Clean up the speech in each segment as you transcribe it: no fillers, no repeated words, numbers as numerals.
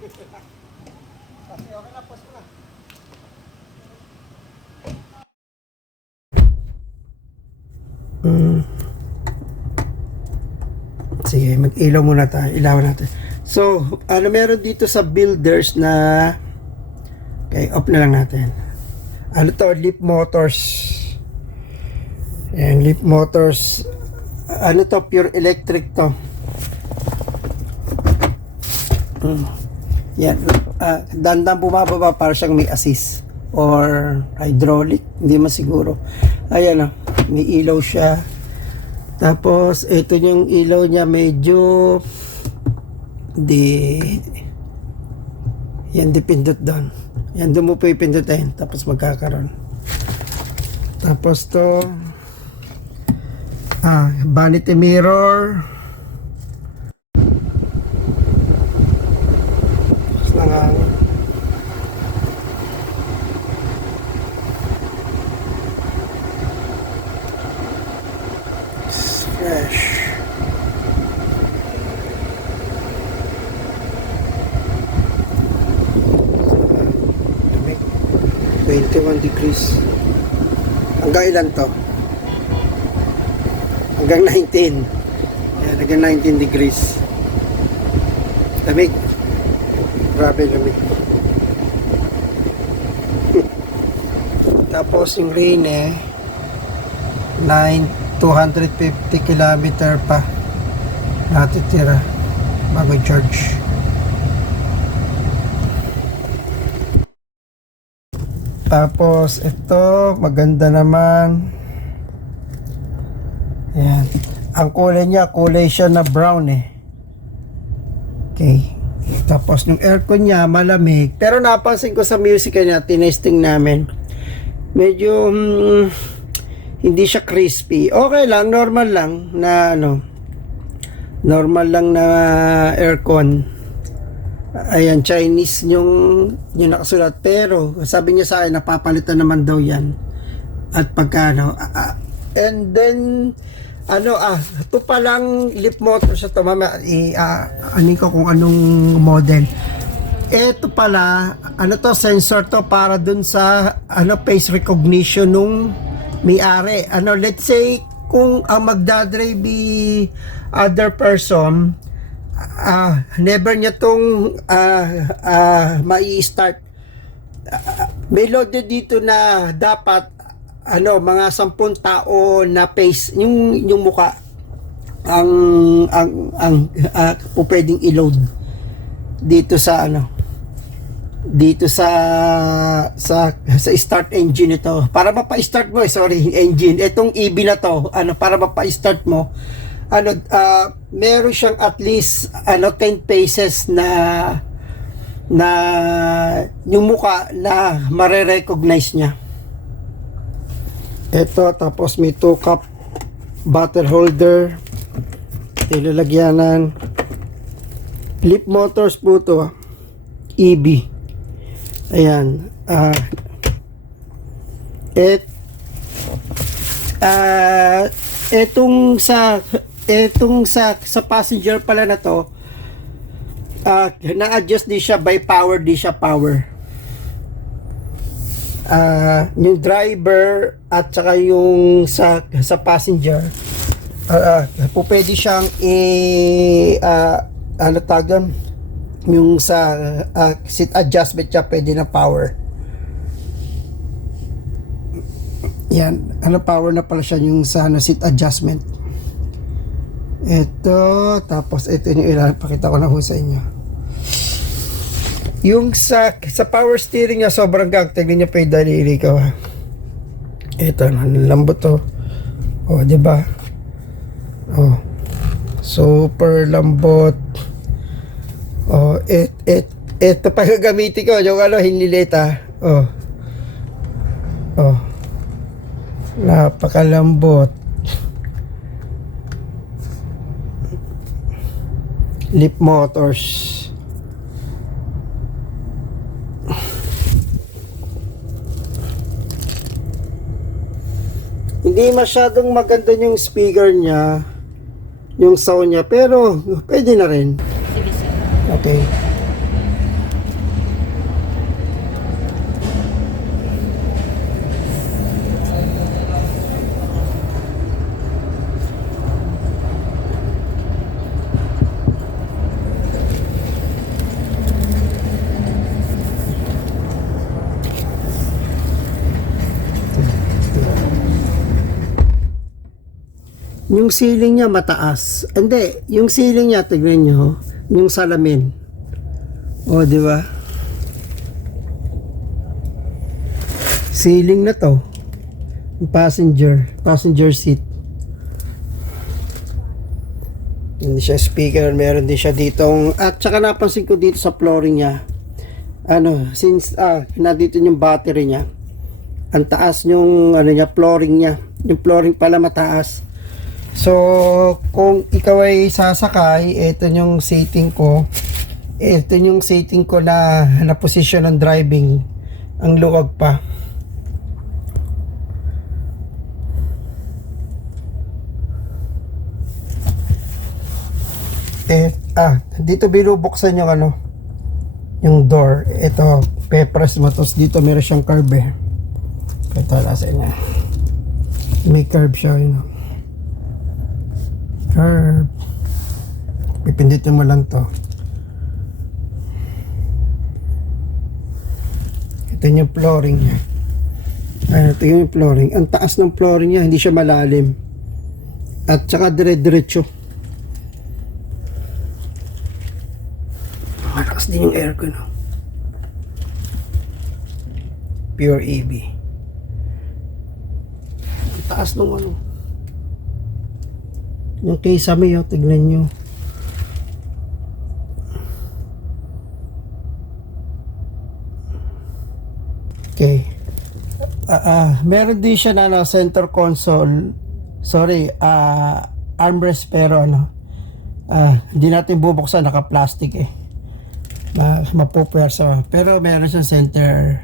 Kasi okay na, post ko na. Sige, mag-ilaw muna tayo. Ilawan natin. So, ano meron dito sa builders na okay, off na lang natin. Ano to? Leap Motors. Ayan, Leap Motors. Ano to? Pure electric to. Yan. Dandan bumababa para siyang may assist. Or hydraulic. Hindi man siguro. Ayan o. May ilaw siya. Tapos, ito yung ilaw niya medyo yan, dipindot doon. Yan, doon mo po ipindutin. Tapos magkakaroon. Tapos to vanity mirror. Tapos nangangin. Fresh. Lamig. 21 degrees. Hanggang ilan to? Hanggang 19. Ayan, hanggang 19 degrees. Lamig. Grabe lamig. Tapos yung rain 250 kilometer pa natitira bago charge. Tapos ito maganda naman. Ayan. Ang kulay niya, kulay siya na brown Okay. Tapos yung aircon niya malamig. Pero napansin ko sa music niya, tinesting namin. Medyo hindi siya crispy. Okay lang, normal lang na normal lang na aircon. Ayan, Chinese yung nakasulat. Pero sabi niya sa akin, napapalitan naman daw yan. At pagkano. And then, ito palang Leap Motors ito. Mama, anin ko kung anong model. Ito pala, sensor to para dun sa face recognition nung may-ari. Let's say kung ang magdadrive other person, never niya tong mai-start. May loaded dito na dapat mga 10 tao na face yung muka ang pwedeng i-load dito sa dito sa start engine ito para mapa-start mo engine itong EV na to para mapa-start mo meron siyang at least 10 paces na yung muka na mare-recognize niya ito. Tapos may 2 cup bottle holder, ilalagyanan. Leap Motors po to, EV. Ayan. Etong sa passenger pala na to, na-adjust di siya by power, di siya power. Yung driver at saka yung sa passenger, pwede siyang yung sa seat adjustment siya pwede na power. Yan, power na pala siya yung sa seat adjustment. Ito, tapos ito yung pakita ko na ho sa inyo. Yung sa power steering niya sobrang gag. Tignan niyo pa yung daliri ko. Ito, lambot to. Diba? Super lambot. Ito pa gagamitin ko. Yung hinlileta. Napakalambot. Leap Motors. Hindi masyadong maganda yung speaker niya, yung sound niya, pero pwede na rin. Okay. Yung ceiling niya mataas. Hindi, yung ceiling niya, tignan nyo, yung salamin. O, di ba? Ceiling na to. Passenger seat. Hindi siya speaker, meron din siya ditong, at saka napansin ko dito sa flooring niya, since nandito yung battery niya, ang taas yung niya, flooring niya. Yung flooring pala mataas. So, kung ikaw ay sasakay, ito yung seating ko. Ito yung seating ko na position ng driving. Ang luwag pa. Dito binubuksan yung yung door. Ito, pe-press mo. Tapos dito meron siyang curve eh. Ito, nasa niya. May curve siya, curve. Pipindutin mo lang to. Ito yung flooring niya. Ito yung flooring. Ang taas ng flooring niya, hindi siya malalim. At saka dire-diretso. Malakas din yung aircon. Pure EV. Ang taas ng yung Kisame, tignan nyo. Okay. Meron din siya na center console. Sorry, armrest, pero hindi natin bubuksan, naka-plastic eh. Mapupwersa. Pero meron siyang center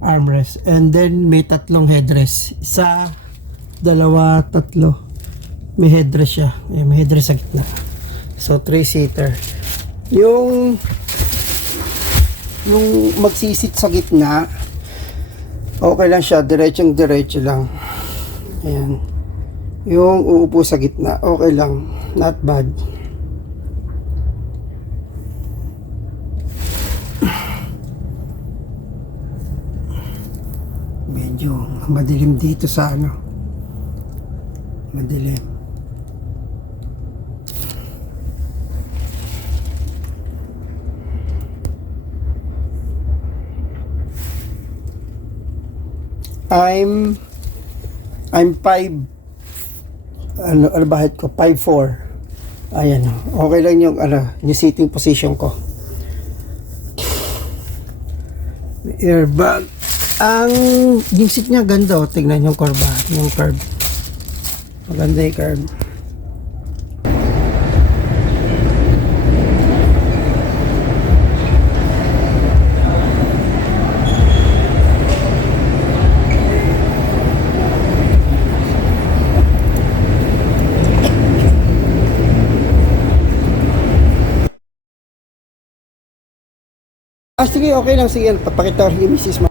armrest. And then may tatlong headrest. Isa, dalawa, tatlo. May headrest siya. May headrest sa gitna. So 3-seater. Yung magsisit sa gitna, okay lang siya, diretso lang. Ayan. Yung uupo sa gitna, okay lang, not bad. Medyo madilim dito sa madilim. I'm 5 bahit ko 5'4". Ayan, okay lang yung yung seating position ko. May airbag. Yung seat niya ganda, tingnan yung curve, maganda yung curve. Sige, okay lang, sige, papakita ko yung misis mo.